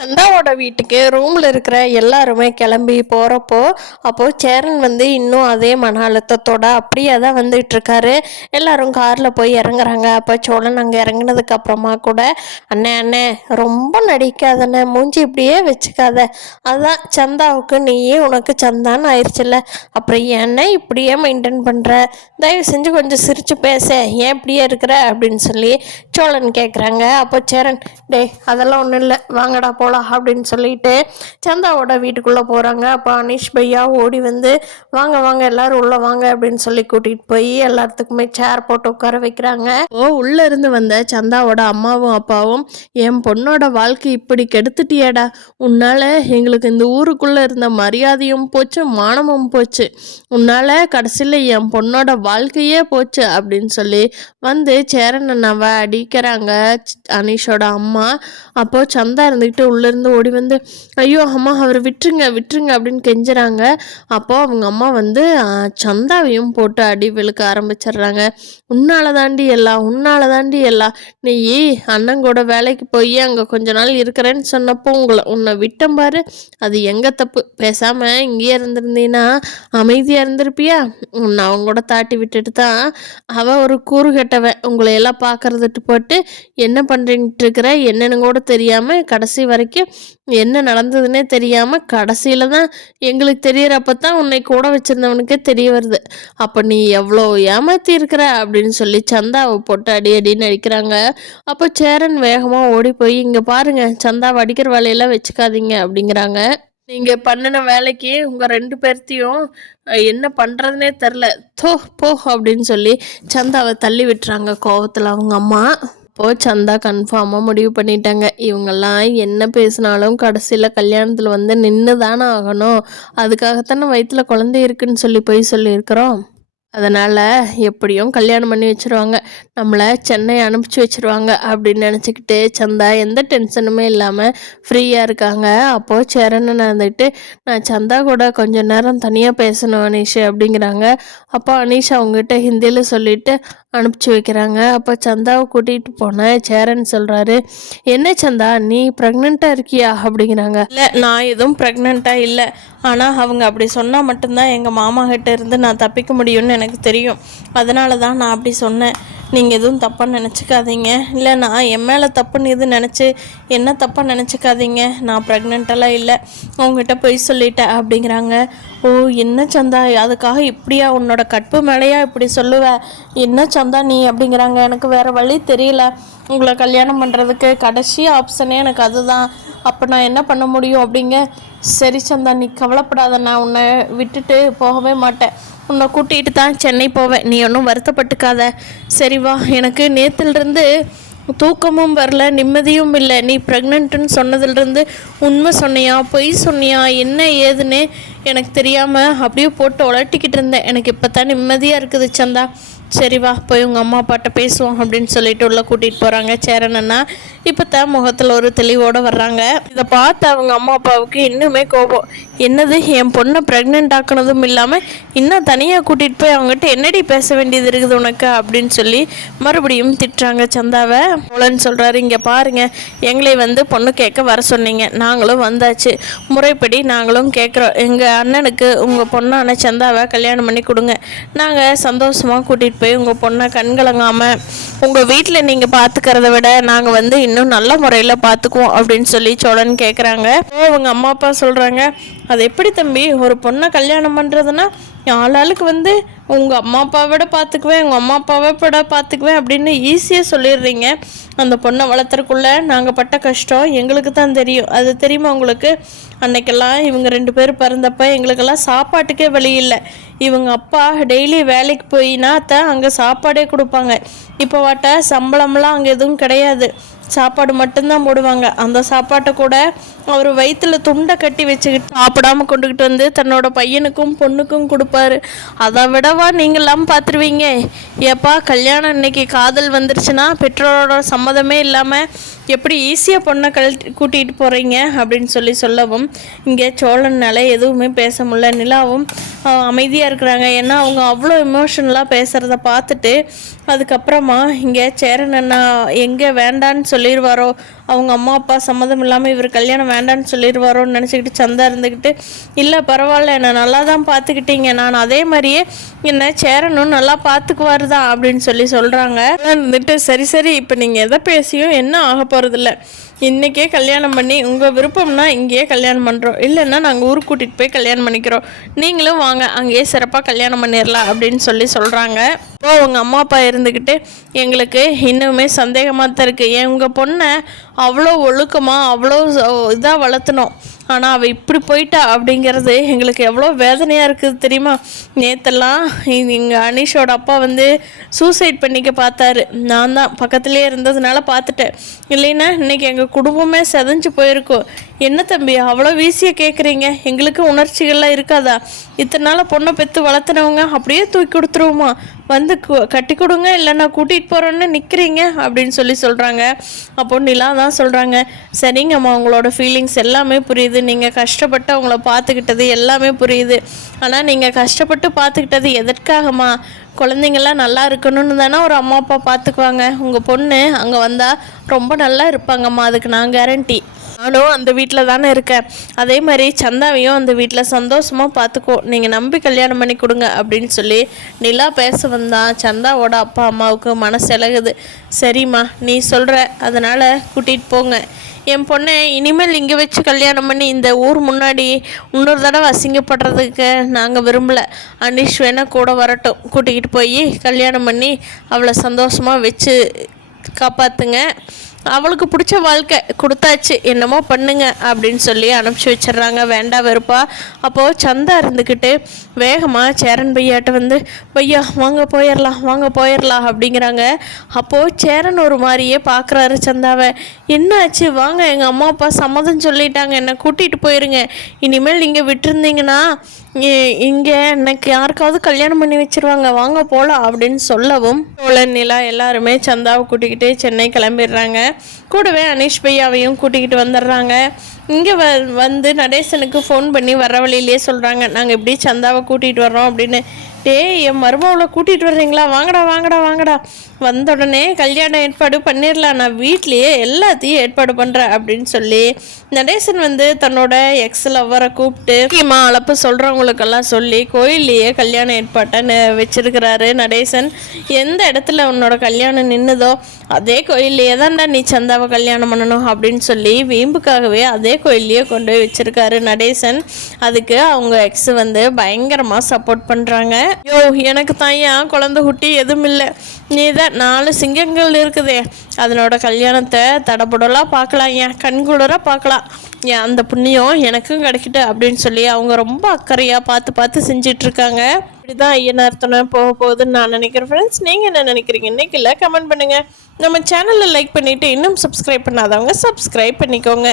சந்தாவோட வீட்டுக்கு ரூமில் இருக்கிற எல்லாருமே கிளம்பி போகிறப்போ அப்போது சேரன் இன்னும் அதே மன அழுத்தத்தோட அப்படியே தான் வந்துட்டு இருக்காரு. எல்லாரும் காரில் போய் இறங்குறாங்க. அப்போ சோழன் அங்கே இறங்கினதுக்கு அப்புறமா கூட அண்ணே அண்ணே ரொம்ப நடிக்காதண்ணே, மூஞ்சி இப்படியே வச்சுக்காத, அதான் சந்தாவுக்கு நீயே உனக்கு சந்தான்னு ஆயிடுச்சுல்ல, அப்புறம் ஏன்னா இப்படியே மெயின்டைன் பண்ணுற, தயவு செஞ்சு கொஞ்சம் சிரிச்சு பேச, ஏன் இப்படியே இருக்கிற அப்படின்னு சொல்லி சோழன் கேட்குறாங்க. அப்போ சேரன் டே அதெல்லாம் ஒன்றும் இல்லை, வாங்கடா போலாம் அப்படின்னு சொல்லிட்டு சந்தாவோட வீட்டுக்குள்ள போறாங்க. அப்போ அனீஷ் பையா ஓடி வந்து வாங்க வாங்க எல்லாரும் உள்ள வாங்க அப்படின்னு சொல்லி கூட்டிட்டு போய் எல்லாத்துக்குமே சேர் போட்டு உட்கார வைக்கிறாங்க. உள்ள இருந்து வந்த சந்தாவோட அம்மாவும் அப்பாவும் என் பொண்ணோட வாழ்க்கை இப்படி கெடுத்துட்டியடா, உன்னால எங்களுக்கு இந்த ஊருக்குள்ள இருந்த மரியாதையும் போச்சு, மானமும் போச்சு, உன்னால கடைசியில் என் பொண்ணோட வாழ்க்கையே போச்சு அப்படின்னு சொல்லி வந்து சேரன் அண்ணாவை அடிக்கிறாங்க அனீஷோட அம்மா. அப்போ சந்தா இருந்துக்கிட்டு உள்ளேருந்து ஓடி வந்து ஐயோ அம்மா அவர் விட்டுருங்க விட்டுருங்க அப்படின்னு கெஞ்சுறாங்க. அப்போது அவங்க அம்மா சந்தாவையும் போட்டு அடி வெளுக்க ஆரம்பிச்சிடுறாங்க. உன்னால தாண்டி எல்லாம் நீ அண்ணன் கூட வேலைக்கு போய் அங்கே கொஞ்ச நாள் இருக்கிறேன்னு சொன்னப்போ உன்னை விட்டம் பாரு, அது எங்கே தப்பு, பேசாமல் இங்கேயே இருந்திருந்தீன்னா அமைதியாக இருந்திருப்பியா, உன்னை அவங்க கூட தாட்டி விட்டுட்டு தான் அவன் ஒரு கூறு கட்டவன் உங்களை எல்லாம் பார்க்கறதுட்டு போட்டு என்ன பண்ணுறீன்ட்டு இருக்கிற என்னன்னு கூட தெரியாமல் கடைசி வரைக்கும் என்ன நடந்ததுன்னே தெரியாமல் கடைசியில் தான் எங்களுக்கு தெரியறப்ப தான் உன்னை கூட வச்சுருந்தவனுக்கே தெரிய வருது, அப்போ நீ எவ்வளோ ஏமாற்றி இருக்கிற அப்படின்னு சொல்லி சந்தாவை போட்டு அடி அடின்னு அடிக்கிறாங்க. அப்போ சேரன் வேகமாக ஓடி போய் இங்கே பாருங்க, சந்தாவை அடிக்கிற வேலையெல்லாம் வச்சுக்காதீங்க அப்படிங்கிறாங்க. நீங்கள் பண்ணின வேலைக்கு உங்கள் 2 பேர்த்தையும் என்ன பண்ணுறதுனே தெரில, தோ போ அப்படின்னு சொல்லி சந்தாவை தள்ளி விட்டுறாங்க கோவத்தில் அவங்க அம்மா. அப்போது சந்தா கன்ஃபார்மாக முடிவு பண்ணிட்டாங்க, இவங்கெல்லாம் என்ன பேசினாலும் கடைசியில் கல்யாணத்தில் நின்று தானே ஆகணும், அதுக்காகத்தானே வயிற்றுல குழந்தை இருக்குன்னு சொல்லி போய் சொல்லியிருக்கிறோம், அதனால் எப்படியும் கல்யாணம் பண்ணி வச்சுருவாங்க, நம்மளை சென்னை அனுப்பிச்சி வச்சுருவாங்க அப்படின்னு நினச்சிக்கிட்டு சந்தா எந்த டென்ஷனுமே இல்லாமல் ஃப்ரீயாக இருக்காங்க. அப்போது சேரன்னு நடந்துக்கிட்டு நான் சந்தா கூட கொஞ்சம் நேரம் தனியாக பேசணும் அனீஷ் அப்படிங்கிறாங்க. அப்போ அனீஷ் அவங்ககிட்ட ஹிந்தியில் சொல்லிவிட்டு அனுப்பிச்சி வைக்கிறாங்க. அப்போ சந்தாவை கூட்டிகிட்டு போனேன். சேரன் சொல்கிறாரு, என்ன சந்தா நீ ப்ரெக்னெண்ட்டாக இருக்கியா அப்படிங்கிறாங்க. இல்லை நான் எதுவும் ப்ரெக்னெண்ட்டாக இல்லை, ஆனால் அவங்க அப்படி சொன்னால் மட்டும்தான் எங்கள் மாமா கிட்ட இருந்து நான் தப்பிக்க முடியும்னு எனக்கு தெரியும், அதனால தான் நான் அப்படி சொன்னேன், நீங்கள் எதுவும் தப்பாக நினச்சிக்காதீங்க, இல்லை நான் என் மேலே தப்புன்னு எதுவும் நினச்சி என்ன தப்பாக நினச்சிக்காதீங்க, நான் ப்ரெக்னெண்ட்டெல்லாம் இல்லை, அவங்ககிட்ட போய் சொல்லிட்டேன் அப்படிங்கிறாங்க. ஓ என்ன சந்தா அதுக்காக இப்படியா உன்னோட கற்பு மேலேயா இப்படி சொல்லுவ, என்ன சந்தா நீ அப்படிங்கிறாங்க. எனக்கு வேறு வழி தெரியல, உங்களை கல்யாணம் பண்ணுறதுக்கு கடைசி ஆப்ஷனே எனக்கு அதுதான், அப்போ நான் என்ன பண்ண முடியும் அப்படிங்க. சரி சந்தா நீ கவலைப்படாத, நான் உன்னை விட்டுட்டு போகவே மாட்டேன், உன்னை கூட்டிகிட்டு தான் சென்னை போவேன், நீ ஒன்றும் வருத்தப்பட்டுக்காத, சரி வா, எனக்கு நேற்றுலேருந்து தூக்கமும் வரல, நிம்மதியும் இல்லை, நீ ப்ரெக்னென்ட்டுன்னு சொன்னதுலேருந்து உண்மை சொன்னியா பொய் சொன்னியா என்ன ஏதுன்னு எனக்கு தெரியாமல் அப்படியே போட்டு உலட்டிக்கிட்டு இருந்தேன், எனக்கு இப்போ தான் நிம்மதியாக இருக்குது சந்தா, சரி வா போய் உங்கள் அம்மா அப்பாட்ட பேசுவோம் அப்படின்னு சொல்லிட்டு உள்ளே கூட்டிகிட்டு போகிறாங்க. சேரன் அண்ணா இப்போ தான் முகத்தில் ஒரு தெளிவோடு வர்றாங்க. இதை பார்த்து அவங்க அம்மா அப்பாவுக்கு இன்னுமே கோபம், என்னது என் பொண்ணை ப்ரெக்னென்ட் ஆக்கினதும் இல்லாமல் இன்னும் தனியாக கூட்டிகிட்டு போய் அவங்ககிட்ட என்னடி பேச வேண்டியது இருக்குது உனக்கு அப்படின்னு சொல்லி மறுபடியும் திட்டுறாங்க சந்தாவை. போலன்னு சொல்கிறாரு, இங்கே பாருங்கள், எங்களை பொண்ணு கேட்க வர சொன்னீங்க, நாங்களும் வந்தாச்சு, முறைப்படி நாங்களும் கேட்குறோம், எங்கள் அண்ணனுக்கு உங்கள் பொண்ணான சந்தாவை கல்யாணம் பண்ணி கொடுங்க, நாங்கள் சந்தோஷமாக கூட்டிகிட்டு போய் உங்கள் பொண்ணை கண்கலங்காமல் உங்கள் வீட்டில் நீங்கள் பார்த்துக்கிறத விட நாங்கள் இன்னும் நல்ல முறையில் பார்த்துக்குவோம் அப்படின்னு சொல்லி சோழன் கேட்குறாங்க. அவங்க அம்மா அப்பா சொல்கிறாங்க, அது எப்படி தம்பி ஒரு பொண்ணை கல்யாணம் பண்ணுறதுன்னா ஆளாளுக்கு உங்கள் அம்மா அப்பாவோட பார்த்துக்குவேன் உங்கள் அம்மா அப்பாவை விட பார்த்துக்குவேன் அப்படின்னு ஈஸியாக சொல்லிடுறீங்க, அந்த பொண்ணை வளர்த்துறக்குள்ளே நாங்கள் பட்ட கஷ்டம் எங்களுக்கு தான் தெரியும், அது தெரியுமா உங்களுக்கு, அன்னைக்கெல்லாம் இவங்க 2 பேர் பிறந்தப்ப எங்களுக்கெல்லாம் சாப்பாட்டுக்கே வழி இல்லை, இவங்க அப்பா டெய்லி வேலைக்கு போயினா தான் அங்கே சாப்பாடே கொடுப்பாங்க, இப்போ வாட்ட சம்பளம்லாம் அங்கே எதுவும் கிடையாது, சாப்பாடு மட்டும்தான் போடுவாங்க, அந்த சாப்பாட்டை கூட அவர் வயிற்றில் துண்டை கட்டி வச்சுக்கிட்டு சாப்பிடாம கொண்டுக்கிட்டு தன்னோட பையனுக்கும் பொண்ணுக்கும் கொடுப்பாரு, அதை விடவா நீங்களாம் பார்த்துருவீங்க, ஏப்பா கல்யாணம் இன்னைக்கு காதல் வந்துருச்சுன்னா பெற்றோரோட சம்மதமே இல்லாமல் எப்படி ஈஸியாக பொண்ணை கூட்டிகிட்டு போகிறீங்க அப்படின்னு சொல்லவும் இங்கே சோழனால எதுவுமே பேச முடியல. நிலாவும் அமைதியாக இருக்கிறாங்க, ஏன்னா அவங்க அவ்வளோ எமோஷனலாக பேசுகிறத பார்த்துட்டு அதுக்கப்புறமா இங்கே சேரன் அண்ணா எங்கே வேண்டான்னு சொல்லிடுவாரோ, அவங்க அம்மா அப்பா சம்மதம் இல்லாமல் இவர் கல்யாணம் வேண்டான்னு சொல்லிடுவாரோன்னு நினச்சிக்கிட்டு சந்தா இருந்துக்கிட்டு, இல்லை பரவாயில்ல என்னை நல்லா தான் பார்த்துக்கிட்டீங்க, நான் அதே மாதிரியே என்ன சேரனும் நல்லா பார்த்துக்குவார் தான் அப்படின்னு சொல்கிறாங்க. இருந்துட்டு சரி சரி இப்போ நீங்கள் எதை பேசியும் என்ன ஆக போகிறதில்ல, இன்றைக்கே கல்யாணம் பண்ணி உங்கள் விருப்பம்னா இங்கேயே கல்யாணம் பண்ணுறோம், இல்லைன்னா நாங்கள் ஊருக்கு கூட்டிகிட்டு போய் கல்யாணம் பண்ணிக்கிறோம், நீங்களும் வாங்க அங்கேயே சிறப்பாக கல்யாணம் பண்ணிடலாம் அப்படின்னு சொல்கிறாங்க. இப்போ அவங்க அம்மா அப்பா இருந்துக்கிட்டு எங்களுக்கு இன்னுமே சந்தேகமாக தான் இருக்குது, உங்கள் பொண்ணை அவ்வளோ ஒழுக்கமாக அவ்வளோ இதாக வளர்த்தணும், ஆனால் அவள் இப்படி போயிட்டா அப்படிங்கிறது எங்களுக்கு எவ்வளோ வேதனையாக இருக்குது தெரியுமா. நேற்றெல்லாம் எங்கள் அனீஷோட அப்பா சூசைட் பண்ணிக்க பார்த்தாரு, நான் தான் பக்கத்துலேயே இருந்ததுனால பார்த்துட்டேன், இல்லைன்னா இன்றைக்கி எங்கள் குடும்பமே செதஞ்சு போயிருக்கோம். என்ன தம்பி அவ்வளோ வீசிய கேட்குறீங்க, எங்களுக்கு உணர்ச்சிகள்லாம் இருக்காதா, இத்தனை நாள் பொண்ணை பெற்று வளர்த்துனவங்க அப்படியே தூக்கி கொடுத்துருவோமா, கட்டி கொடுங்க இல்லைன்னா கூட்டிகிட்டு போகிறோன்னு நிற்கிறீங்க அப்படின்னு சொல்கிறாங்க. அப்போ நிலா தான் சொல்கிறாங்க, சரிங்கம்மா உங்களோட ஃபீலிங்ஸ் எல்லாமே புரியுது, நீங்கள் கஷ்டப்பட்டு அவங்கள பார்த்துக்கிட்டது எல்லாமே புரியுது, ஆனால் நீங்கள் கஷ்டப்பட்டு பார்த்துக்கிட்டது எதற்காகம்மா, குழந்தைங்கள்லாம் நல்லா இருக்கணும்னு தானே ஒரு அம்மா அப்பா பார்த்துக்குவாங்க, உங்கள் பொண்ணு அங்கே வந்தால் ரொம்ப நல்லா இருப்பாங்கம்மா, அதுக்கு நான் கேரண்டி, நானும் அந்த வீட்டில் தானே இருக்கேன், அதே மாதிரி சந்தாவையும் அந்த வீட்டில் சந்தோஷமாக பார்த்துக்கோ, நீங்கள் நம்பி கல்யாணம் பண்ணி கொடுங்க அப்படின்னு நிலா பேச வந்தான். சந்தாவோட அப்பா அம்மாவுக்கு மனசு இலகுது. சரிம்மா நீ சொல்கிற, அதனால் கூட்டிகிட்டு போங்க, என் பொண்ணை இனிமேல் இங்கே வச்சு கல்யாணம் பண்ணி இந்த ஊர் முன்னாடி இன்னொரு தடவை அசிங்கப்படுறதுக்கு நாங்கள் விரும்பலை, அனீஷ் வேணால் கூட வரட்டும், கூட்டிக்கிட்டு போய் கல்யாணம் பண்ணி அவளை சந்தோஷமாக வச்சு காப்பாற்றுங்க, அவளுக்கு பிடிச்ச வாழ்க்கை கொடுத்தாச்சு, என்னமோ பண்ணுங்க அப்படின்னு அனுப்பிச்சி வச்சிடுறாங்க. வேண்டா வெறுப்பா. அப்போது சந்தா இருந்துக்கிட்டு வேகமாக சேரன் பையாட்ட பையா வாங்க போயிடலாம் அப்படிங்கிறாங்க. அப்போது சேரன் ஒரு மாதிரியே பார்க்குறாரு சந்தாவை. என்னாச்சு, வாங்க எங்கள் அம்மா அப்பா சம்மதம் சொல்லிட்டாங்க, என்னை கூட்டிகிட்டு போயிருங்க, இனிமேல் நீங்கள் விட்டுருந்தீங்கன்னா இங்கே எனக்கு யாருக்காவது கல்யாணம் பண்ணி வச்சிருவாங்க, வாங்க போகலாம் அப்படின்னு சொல்லவும் நிலா எல்லாருமே சந்தாவை கூட்டிக்கிட்டு சென்னை கிளம்பிடுறாங்க. கூடவே அனீஷ் பையாவையும் கூட்டிக்கிட்டு வந்துடுறாங்க. இங்கே நடேசனுக்கு ஃபோன் பண்ணி வர வழியிலே சொல்கிறாங்க, நாங்கள் எப்படி சந்தாவை கூட்டிகிட்டு வர்றோம் அப்படின்னு. என் மருமகளை கூட்டிகிட்டு வர்றீங்களா, வாங்கடா வந்த உடனே கல்யாணம் ஏற்பாடு பண்ணிடலாம், நான் வீட்லேயே எல்லாத்தையும் ஏற்பாடு பண்ணுறேன் அப்படின்னு நடேசன் தன்னோட எக்ஸ் லவ்வரை கூப்பிட்டு அளப்பு சொல்கிறவங்களுக்கெல்லாம் சொல்லி கோயில்லையே கல்யாண ஏற்பாட்டை வச்சிருக்கிறாரு நடேசன். எந்த இடத்துல உன்னோட கல்யாணம் நின்றுதோ அதே கோயில்லையே தான்டா நீ சந்தாவை கல்யாணம் பண்ணணும் அப்படின்னு வீம்புக்காகவே அதே கோயில்லையே கொண்டு போய் வச்சிருக்காரு நடேசன். அதுக்கு அவங்க எக்ஸ் பயங்கரமாக சப்போர்ட் பண்ணுறாங்க. எனக்கு தாயா குழந்தை குட்டி எதுவும் இல்லை, நீ தான் 4 சிங்கங்கள் இருக்குதே, அதனோட கல்யாணத்தை தடபுடலாக பார்க்கலாம், ஏன் கண்குளராக பார்க்கலாம், ஏன் அந்த புண்ணியம் எனக்கும் கிடைக்கிட்டு அப்படின்னு அவங்க ரொம்ப அக்கறையாக பார்த்து செஞ்சிட்ருக்காங்க. இப்படிதான் ஐயனார் துணை போக போகுதுன்னு நான் நினைக்கிறேன். ஃப்ரெண்ட்ஸ் நீங்கள் என்ன நினைக்கிறீங்க இன்னைக்கு இல்லை கமெண்ட் பண்ணுங்கள். நம்ம சேனலில் லைக் பண்ணிவிட்டு இன்னும் சப்ஸ்கிரைப் பண்ணாதவங்க சப்ஸ்கிரைப் பண்ணிக்கோங்க.